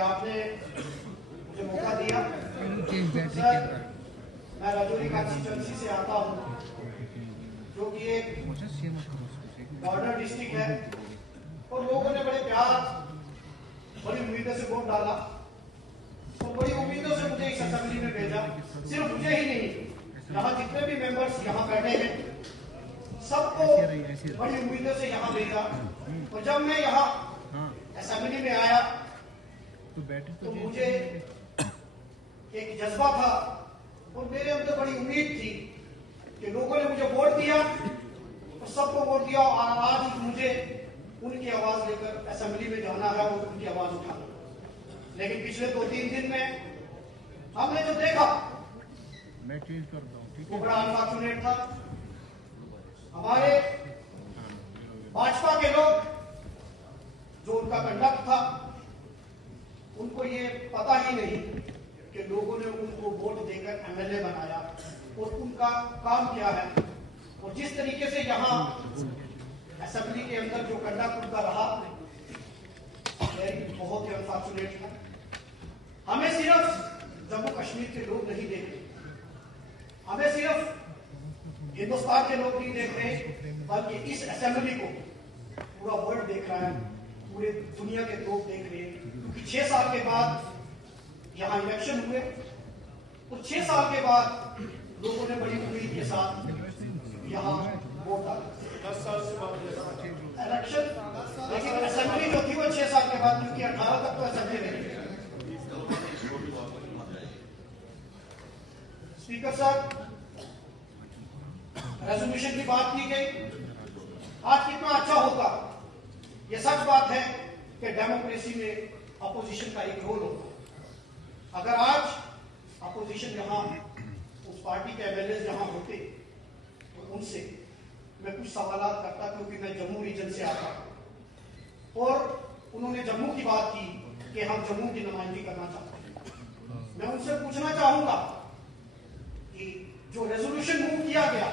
आपने मुझे मौका दिया। सर, मैं राजौरी कॉन्स्टिट्यूएंसी से आता हूँ, जो कि एक बॉर्डर डिस्ट्रिक्ट है, और लोगों ने बड़े प्यार बड़ी उम्मीदों से वोट डाला और बड़ी उम्मीदों से मुझे इस असेंबली में भेजा। सिर्फ मुझे ही नहीं, यहाँ जितने भी मेंबर्स यहाँ बैठे हैं सबको बड़ी उम्मीदों से यहाँ भेजा। और जब मैं यहाँ असेंबली में आया तो मुझे एक जज्बा था और मेरे अंदर बड़ी उम्मीद थी कि लोगों ने मुझे वोट दिया और सबको वोट दिया, और आज मुझे उनकी आवाज लेकर असेंबली में जाना है और उनकी आवाज उठाना। लेकिन पिछले 2-3 दिन में हमने जो देखा वो बड़ा अनफॉर्चुनेट था। हमारे भाजपा के लोग, जो उनका कंडक्ट था, उनको ये पता ही नहीं कि लोगों ने उनको वोट देकर एमएलए बनाया और उनका काम क्या है। और जिस तरीके से यहाँ असेंबली के अंदर जो कंडक्ट उनका रहा, बहुत ही अनफॉर्चुनेट था। हमें सिर्फ जम्मू कश्मीर के लोग नहीं देख रहे, हमें सिर्फ हिंदुस्तान के लोग नहीं देख रहे, बल्कि इस असेंबली को पूरा वर्ल्ड देख रहा है, पूरे दुनिया के लोग देख रहे हैं। क्योंकि 6 साल के बाद यहाँ इलेक्शन हुए और 6 साल के बाद लोगों ने बड़ी उम्मीद के साथ यहाँ वोट डाला। 10 साल से बाद इलेक्शन, लेकिन असेंबली जो थी वो 6 साल के बाद, क्योंकि 18 तक तो असेंबली नहीं। स्पीकर साहब, रेजोल्यूशन की बात की गई, आज कितना अच्छा होता। यह सच बात है कि डेमोक्रेसी में अपोजिशन का एक रोल होता है। अगर आज अपोजिशन यहां उस पार्टी के एमएलए यहां होते तो उनसे मैं कुछ सवाल करता, क्योंकि मैं जम्मू रीजन से आता हूं और उन्होंने जम्मू की बात की कि हम जम्मू की नुमाइंदगी करना चाहते हैं। मैं उनसे पूछना चाहूंगा कि जो रेजोल्यूशन मूव किया गया,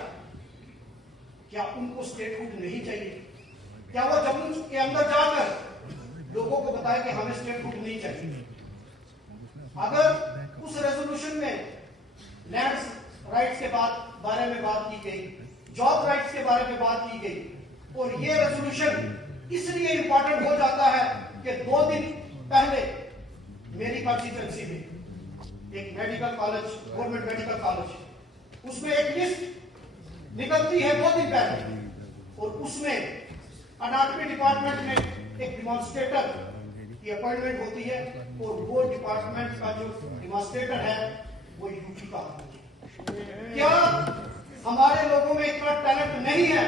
क्या उनको स्टेटहुड नहीं चाहिए? क्या वो जम्मू के अंदर जाकर लोगों को बताए कि हमें स्टेटहुड नहीं चाहिए? अगर उस रेजोल्यूशन में लैंड राइट्स के बारे में बात की गई, जॉब राइट्स के बारे में बात की गई, और ये रेजोल्यूशन इसलिए इंपॉर्टेंट हो जाता है कि 2 दिन पहले मेरी कॉन्स्टिट्यूएंसी में एक medical college, government medical college, उसमें एक लिस्ट निकलती है 2 दिन पहले, और उसमें अनाटमी डिपार्टमेंट में एक डिमॉन्स्ट्रेटर की अपॉइंटमेंट होती है, और वो डिपार्टमेंट का जो डिमॉन्स्ट्रेटर है वो यूपी का होता है। क्या हमारे लोगों में इतना टैलेंट नहीं है?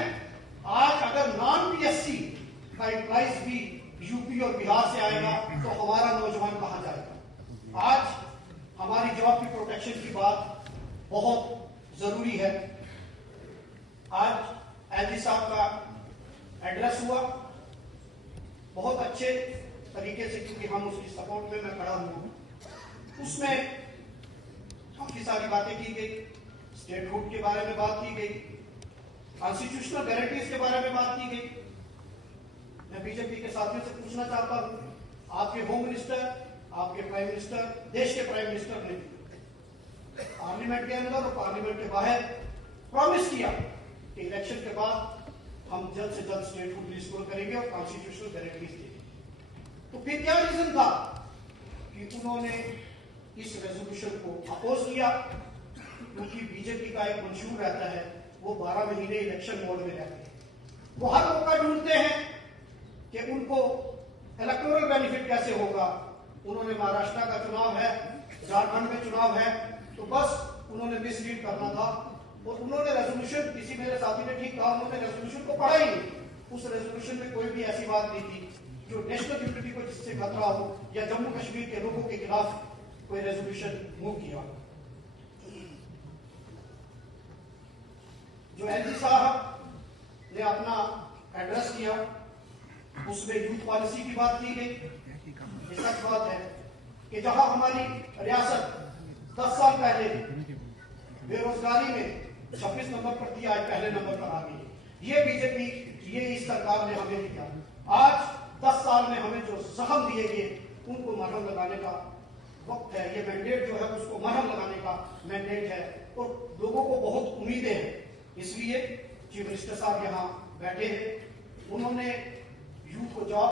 आज अगर नॉन पीएससी का एम्प्लॉइज भी यूपी और बिहार से आएगा तो हमारा नौजवान कहां जाएगा? आज हमारी जॉब की प्रोटेक्शन की बात बहुत जरूरी है। आज एलजी साहब का एड्रेस हुआ बहुत अच्छे तरीके से, क्योंकि हम उसकी सपोर्ट में मैं खड़ा हूं। उसमें काफी सारी बातें की गई, स्टेटहुड के बारे में बात की गई, कॉन्स्टिट्यूशनल गारंटीज के बारे में बात की गई। मैं बीजेपी के साथियों से पूछना चाहता हूं, आपके होम मिनिस्टर, आपके प्राइम मिनिस्टर, देश के प्राइम मिनिस्टर ने पार्लियामेंट के अंदर और पार्लियामेंट के बाहर प्रॉमिस किया कि इलेक्शन के बाद हम जल्द से जल्द स्टेटहुड रिस्टोर करेंगे और कॉन्स्टिट्यूशनल गारंटीज देंगे। तो फिर क्या रीजन था कि उन्होंने इस रेजोल्यूशन को अपोज किया? क्योंकि बीजेपी का एक मंशूर रहता है, वो 12 महीने इलेक्शन मोड में रहते हैं। वो हर मौका ढूंढते हैं कि उनको इलेक्टोरल बेनिफिट कैसे होगा। उन्होंने महाराष्ट्र का चुनाव है, झारखंड में चुनाव है, तो बस उन्होंने मिसलीड करना था। और उन्होंने रेजोल्यूशन, किसी मेरे साथी ने ठीक कहा, उन्होंने रेजोल्यूशन को पढ़ा ही नहीं। उस रेजोल्यूशन में कोई भी ऐसी बात नहीं थी जो नेशनल यूनिटी को जिससे खतरा हो या जम्मू कश्मीर के लोगों के खिलाफ कोई रेजोल्यूशन मूव किया। जो एलजी साहब ने अपना एड्रेस किया, उसमें यूथ पॉलिसी की बात की गई। ये सच बात है कि जहां हमारी रियासत 10 साल पहले बेरोजगारी में 26 नंबर पर थी, आज पहले नंबर पर आ गई। ये बीजेपी, ये इस सरकार ने हमें दिया। आज 10 साल में हमें जो जख्म दिए गए उनको मरहम लगाने का वक्त है। ये मैंडेट जो है उसको मरहम लगाने का मैंडेट है और लोगों को बहुत उम्मीदें हैं। इसलिए चीफ मिनिस्टर साहब यहाँ बैठे हैं, उन्होंने यूथ को जवाब